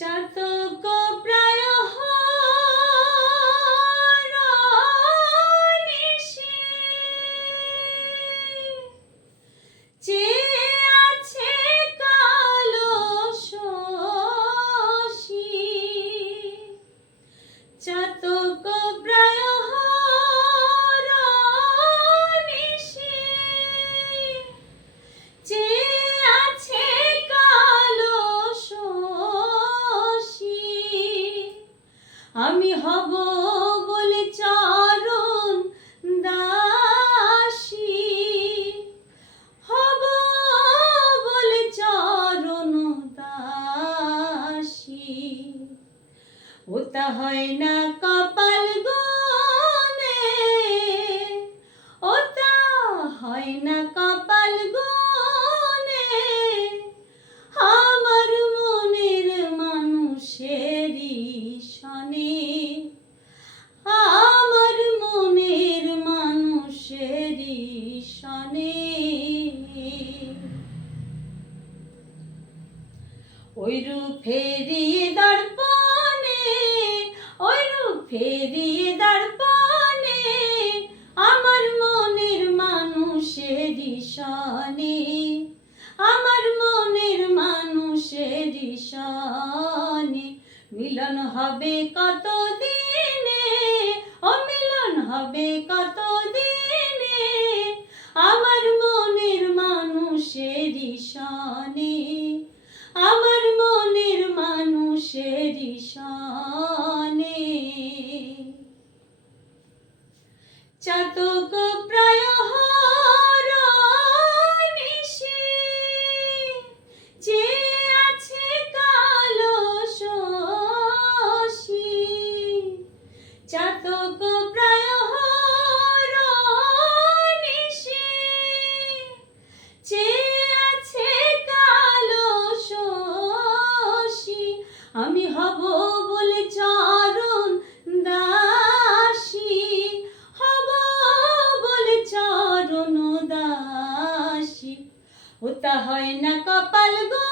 চাতক প্রায় নিশি চেয়ে আছে কালো শশী। চাতক প্রায় নিশি চেয়ে আছে কালো শশী। আমি হব বলে চরণ দাসী, হব বলে চরণ দাসী। ওটা হয় না কপাল গুনে, ওটা হয় না কপাল গুনে। আমার মনের মানুষেরই সনে, আমার মনের মানুষেরই সনে। ওই রূপ ফেরিয়ে দর্পণে, ওই রূপ ফেরিয়ে দর্পণে আমার মনের মানুষেরই সনে, আমার মনের মানুষেরই সনে। মিলন হবে কত দিনে, ও মিলন হবে কত দিনে আমার মনের মানুষেরই সনে, আমার মনের মানুষেরই সনে। চাতক প্রায় নিশি চেয়ে আছে কালো শশী। চাতক প্রায় নিশি চেয়ে আছে কালো শশী। আমি হব বলে চরণ দাসী, হব বলে চরণ দাসী। ওটা হয় না কপাল গো।